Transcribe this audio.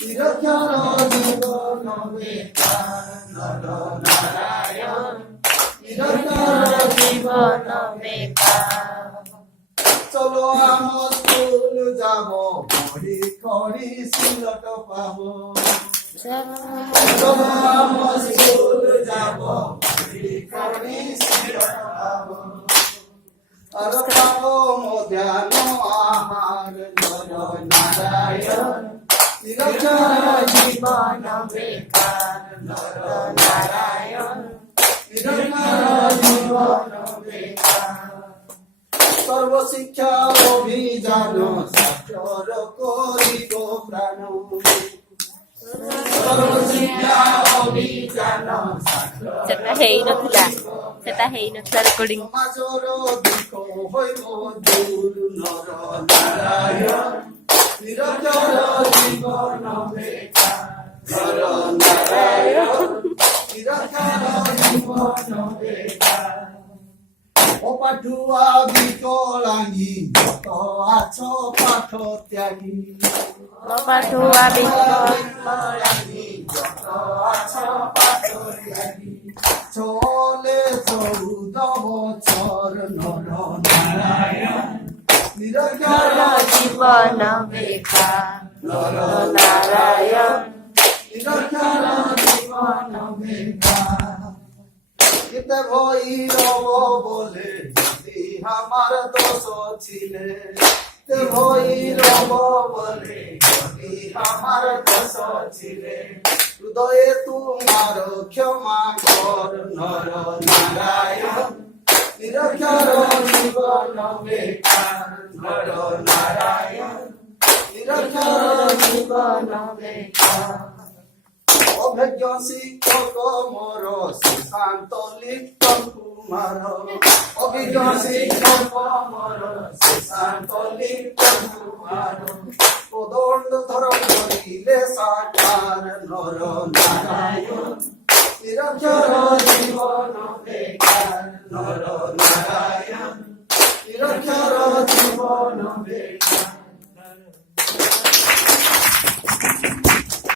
নিরক্ষর জীবন বেকার নর নারায়ণ নিরক্ষর জীবন বেকার। চলো আমার স্কুল যাব পড়ি করি সিলট পাবো চলো আমার স্কুল যাব পড়ি করি সিলট পাবো আর পাবো মধ্যাহ্ন আহার নর নারায়ণ নিরক্ষর জীবন বেকার নর নারায়ণ নিরক্ষর জীবন বেকার। সর্বশিক্ষা অভিযান সাক্ষর করিব প্রাণ সর্বশিক্ষা অভিযান ସେଟା ହେଇନଥିଲା ରେକର୍ଡିଂ। ସମାଜର ଦୁଃଖ ହୋଇବ ଦୂର ନର ନାରାୟଣ ନିରକ୍ଷର ଜୀବନ ବେକାର ନର ନାରାୟଣ ନିରକ୍ଷର ଜୀବନ ବେକାର অপাঠুয়া বিকলাঙ্গী যত আছো পাঠ ত্যাগী পাঠুয়া বিকলাঙ্গী যত আছো পাঠ ত্যাগী চলে 14 বছর নর নারায়ণ নিরক্ষর জীবন বেকার নর নারায়ণ নিরক্ষর জীবন বেকার কেতে ভৈরব বলে যদি আমার দোষ ছিলে তে ভৈরব বলে যদি আমার দোষ ছিলে হৃদয়ে তোমার ক্ষমা কর নর নারায়ণ নিরক্ষর জীবন বেকার নর নারায়ণ নিরক্ষর জীবন বেকার। অভিজ্ঞ শিক্ষক মোর সুশান্ত লিপ্তন কুমার অভিজ্ঞ শিক্ষক মোর সুশান্ত লিপ্তন কুমার প্রদণ্ড ধর্ম করিলে সাকার নর নারায়ণ নিরক্ষর জীবন বেকার নর নারায়ণ নিরক্ষর